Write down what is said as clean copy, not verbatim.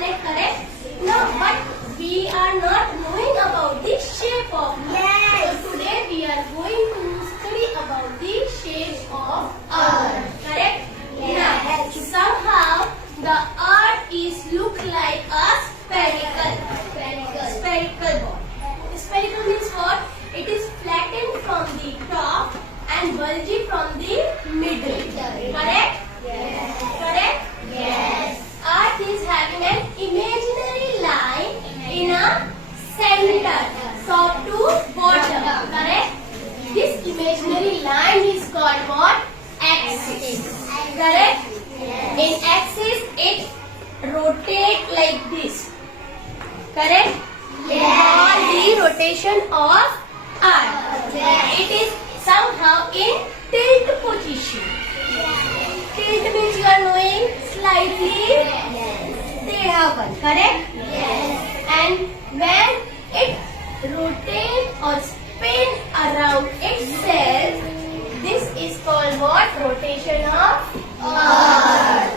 planet, correct? No, but we are not knowing about the shape of Earth. So today we are going to study about the shape of Earth, correct? Now, somehow the Earth is look like a spherical ball. Spherical means what? It is flattened from the top and bulgy from the middle. Correct? Yes. Correct? Yes. Earth is having an imaginary line in a center, top to bottom. Correct? This imaginary line is called what? Axis. Correct? In axis, it rotates like this. Correct? Yes. The rotation of Earth. Yes. It is somehow in tilt position. Tilt means you are knowing slightly. They have one. Correct? Yes. And when it rotates or spins around itself, this is called what? Rotation of Earth.